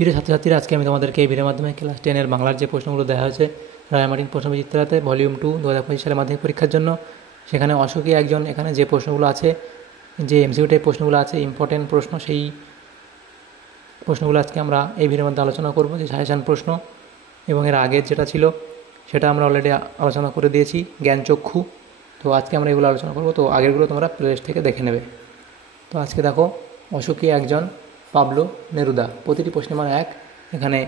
প্রিয় ছাত্রছাত্রীরা, আজকে আমি তোমাদেরকে এই ভিডিওর মাধ্যমে ক্লাস 10-এর বাংলার যে প্রশ্নগুলো দেওয়া হয়েছে রায়মার্টিন প্রশ্নবিচিত্রাতে ভলিউম 2 2025 সালে মাধ্যমিক পরীক্ষার জন্য, সেখানে অশোকী একজন, এখানে যে প্রশ্নগুলো আছে, যে এমসিকিউ টাইপ প্রশ্নগুলো আছে, ইম্পর্টেন্ট প্রশ্ন, সেই প্রশ্নগুলো আজকে আমরা এই ভিডিওর মধ্যে আলোচনা করব। যে সাজেশান প্রশ্ন এবং এর আগের যেটা ছিল সেটা আমরা অলরেডি আলোচনা করে দিয়েছি, জ্ঞানচক্ষু। তো আজকে আমরা এগুলো আলোচনা করব। তো আগেরগুলো তোমরা প্লেলিস্ট থেকে দেখে নেবে। তো আজকে দেখো, অশোকী একজন পাবলো নেরুদা, প্রতিটি প্রশ্নের মান 1। এখানে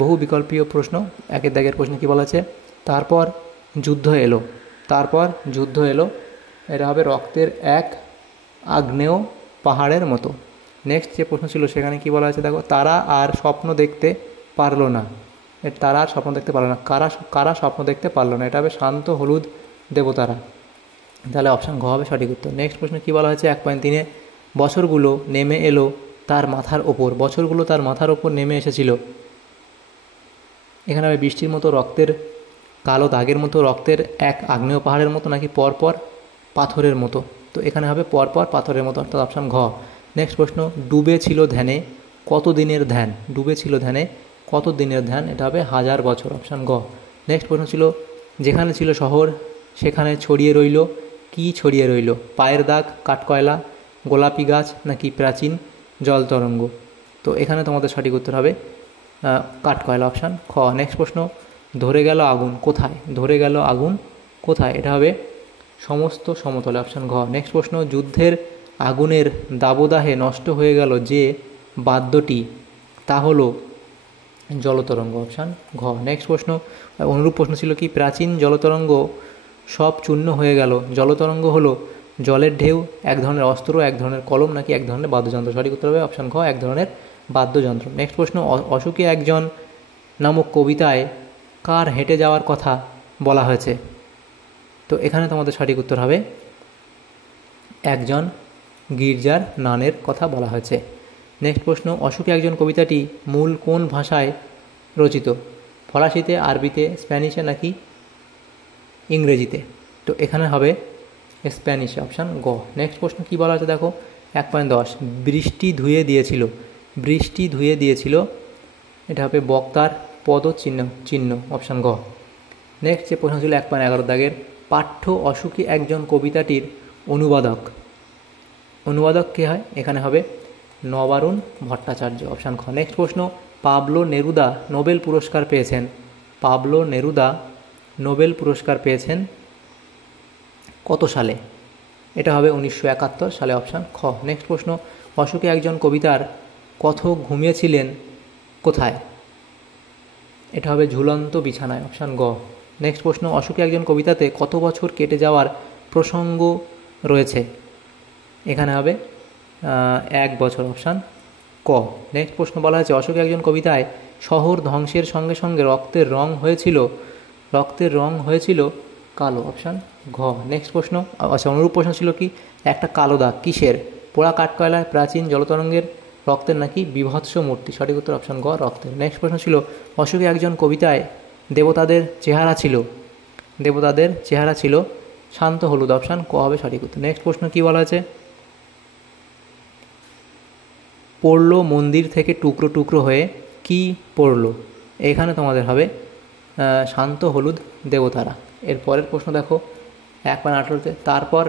বহু বিকল্পীয় প্রশ্ন। একের দাগের প্রশ্ন কী বলা আছে, তারপর যুদ্ধ এলো, এটা হবে রক্তের এক আগ্নেয় পাহাড়ের মতো। নেক্সট যে প্রশ্ন ছিল সেখানে কি বলা আছে দেখো, তারা আর স্বপ্ন দেখতে পারলো না। তারা আর স্বপ্ন দেখতে পারলো না, কারা স্বপ্ন দেখতে পারলো না, এটা হবে শান্ত হলুদ দেবতারা। তাহলে অপশান ঘ হবে সঠিক উত্তর। নেক্সট প্রশ্ন কী বলা হয়েছে, 1.3-এ বছরগুলো নেমে এলো তার মাথার ওপর, বছরগুলো তার মাথার ওপর নেমে এসেছিল। এখানে হবে বৃষ্টির মতো, রক্তের কালো দাগের মতো, রক্তের এক আগ্নেয় পাহাড়ের মতো, নাকি পরপর পাথরের মতো। তো এখানে হবে পরপর পাথরের মতো, অর্থাৎ অপশান ঘ। নেক্সট প্রশ্ন, ডুবে ছিল ধ্যানে কত দিনের ধ্যান, ডুবে ছিল ধ্যানে কত দিনের ধ্যান, এটা হবে 1000 বছর, অপশান গ। নেক্সট প্রশ্ন ছিল, যেখানে ছিল শহর সেখানে ছড়িয়ে রইল, কি ছড়িয়ে রইল, পায়ের দাগ, কাঠকয়লা, গোলাপি গাছ, নাকি প্রাচীন জল তরঙ্গ। তো এখানে তোমাদের সঠিক উত্তর হবে কাঠকয়লা, অপশান খ। নেক্সট প্রশ্ন, ধরে গেল আগুন কোথায়, এটা হবে সমস্ত সমতলে, অপশান ঘ। নেক্সট প্রশ্ন, যুদ্ধের আগুনের দাবদাহে নষ্ট হয়ে গেল যে বাদ্যটি, তা হলো জলতরঙ্গ, অপশান ঘ। নেক্সট প্রশ্ন, অনুরূপ প্রশ্ন ছিল কি, প্রাচীন জলতরঙ্গ সব চূর্ণ হয়ে গেল, জলতরঙ্গ হলো জলের ঢেউ, এক ধরনের অস্ত্র, এক ধরনের কলম, নাকি এক ধরনের বাদ্যযন্ত্র। সঠিক উত্তর হবে অপশান ঘ, এক ধরনের বাদ্যযন্ত্র। নেক্সট প্রশ্ন, অশোকী একজন নামক কবিতায় কার হেঁটে যাওয়ার কথা বলা হয়েছে। তো এখানে তোমাদের সঠিক উত্তর হবে একজন গির্জার নানের কথা বলা হয়েছে। নেক্সট প্রশ্ন, অশোকী একজন কবিতাটি মূল কোন ভাষায় রচিত, ফরাসিতে, আরবিতে, স্প্যানিশে, নাকি ইংরেজিতে। তো এখানে হবে স্প্যানিশে, অপশান গ। নেক্সট প্রশ্ন কী বলা হয়েছে দেখো, 1.10, বৃষ্টি ধুয়ে দিয়েছিল, এটা হবে বক্তার পদচিহ্ন, অপশান গ। নেক্সট যে প্রশ্ন ছিল 1.11 দাগের, পাঠ্য অশোকী একজন কবিতাটির অনুবাদক কে হয়, এখানে হবে নবারুণ ভট্টাচার্য, অপশান খ। নেক্সট প্রশ্ন, পাবলো নেরুদা নোবেল পুরস্কার পেয়েছেন কত সালে, এটা হবে 1971 সালে, অপশান খ। নেক্সট প্রশ্ন, অশোকী একজন কবিতার কথক ঘুমিয়েছিলেন কোথায়, এটা হবে ঝুলন্ত বিছানায়, অপশান গ। নেক্সট প্রশ্ন, অশোকী একজন কবিতাতে কত বছর কেটে যাওয়ার প্রসঙ্গ রয়েছে, এখানে হবে 1 বছর, অপশান ক। নেক্সট প্রশ্ন বলা হয়েছে, অশোকী একজন কবিতায় শহর ধ্বংসের সঙ্গে সঙ্গে রক্তের রং হয়েছিল কালো, অপশান ঘ। নেক্সট প্রশ্ন, অনুরূপ প্রশ্ন ছিল কি, একটা কালো দাগ কিসের, পোড়া কাঠকয়লার, প্রাচীন জলতরঙ্গের, রক্তের, নাকি বিভৎস মূর্তি। সঠিক উত্তর অপশান গ, রক্তের। নেক্সট প্রশ্ন ছিল, অশোকী একজন কবিতায় দেবতাদের চেহারা ছিল শান্ত হলুদ, অপশান ক হবে সঠিক উত্তর। নেক্সট প্রশ্ন কি বলা আছে, পড়ল মন্দির থেকে টুকরো টুকরো হয়ে, কি পড়লো, এখানে তোমাদের হবে শান্ত হলুদ দেবতারা। এর পরের প্রশ্ন দেখো 1.18-তে, তারপর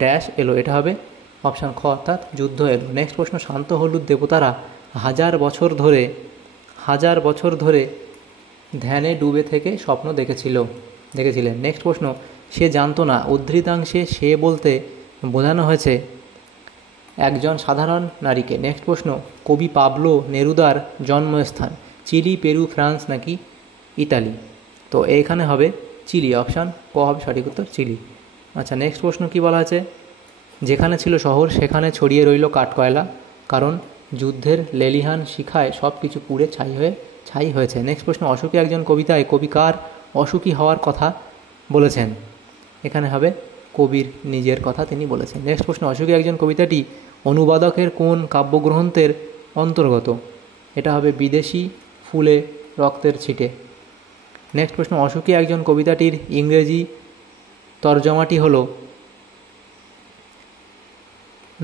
ড্যাশ এলো, এটা হবে অপশান খ, অর্থাৎ যুদ্ধ এলো। নেক্সট প্রশ্ন, শান্ত হলুদ দেবতারা 1000 বছর ধরে ধ্যানে ডুবে থেকে স্বপ্ন দেখেছিলেন। নেক্সট প্রশ্ন, সে জানতো না, উদ্ধৃতাংশে সে বলতে বোঝানো হয়েছে একজন সাধারণ নারীকে। নেক্সট প্রশ্ন, কবি পাবলো নেরুদার জন্মস্থান চিলি, পেরু, ফ্রান্স, নাকি ইতালি। তো এইখানে হবে চিলি, অপশান ক হবে সঠিক উত্তর, চিলি। আচ্ছা, নেক্সট প্রশ্ন কি বলা আছে, যেখানে ছিল শহর সেখানে ছড়িয়ে রইল কাঠকয়লা, কারণ যুদ্ধের লেলিহান শিখায় সব কিছু পুড়ে ছাই হয়েছে। নেক্সট প্রশ্ন, অশোকী একজন কবিতায় কবি কার অসুখী হওয়ার কথা বলেছেন, এখানে হবে কবির নিজের কথা তিনি বলেছেন। নেক্সট প্রশ্ন, অশোকী একজন কবিতাটি অনুবাদকের কোন কাব্যগ্রন্থের অন্তর্গত, এটা হবে বিদেশি ফুলে রক্তের ছিটে। নেক্সট প্রশ্ন, অশোকী একজন কবিতাটির ইংরেজি তর্জমাটি হলো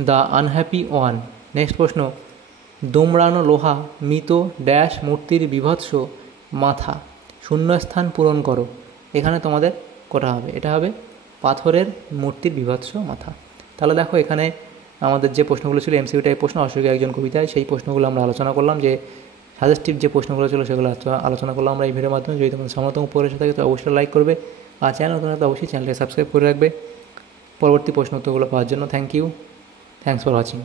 দ্য আনহ্যাপি ওয়ান, নেক্সট প্রশ্ন, দোমড়ানো লোহা মৃত ড্যাশ মূর্তির বীভৎস মাথা, শূন্যস্থান পূরণ করো। এখানে তোমাদের কটা হবে? এটা হবে পাথরের মূর্তির বীভৎস মাথা। তাহলে দেখো এখানে আমাদের যে প্রশ্নগুলো ছিল এমসিকিউ টাইপ প্রশ্ন, অশোকের একজন কবিতায়, সেই প্রশ্নগুলো আমরা আলোচনা করলাম। যে সাজেস্টিভ যে প্রশ্নগুলো ছিল সেগুলো আলোচনা করলাম আমরা এই ভিডিওর মাধ্যমে। যদি তোমাদের সমর্থন উপরে এসে থাকে তো অবশ্যই লাইক করবে, আর চ্যানেল নতুন তো অবশ্যই চ্যানেলকে সাবস্ক্রাইব করে রাখবে পরবর্তী প্রশ্ন উত্তরগুলো পাওয়ার জন্য। Thank you, thanks for watching.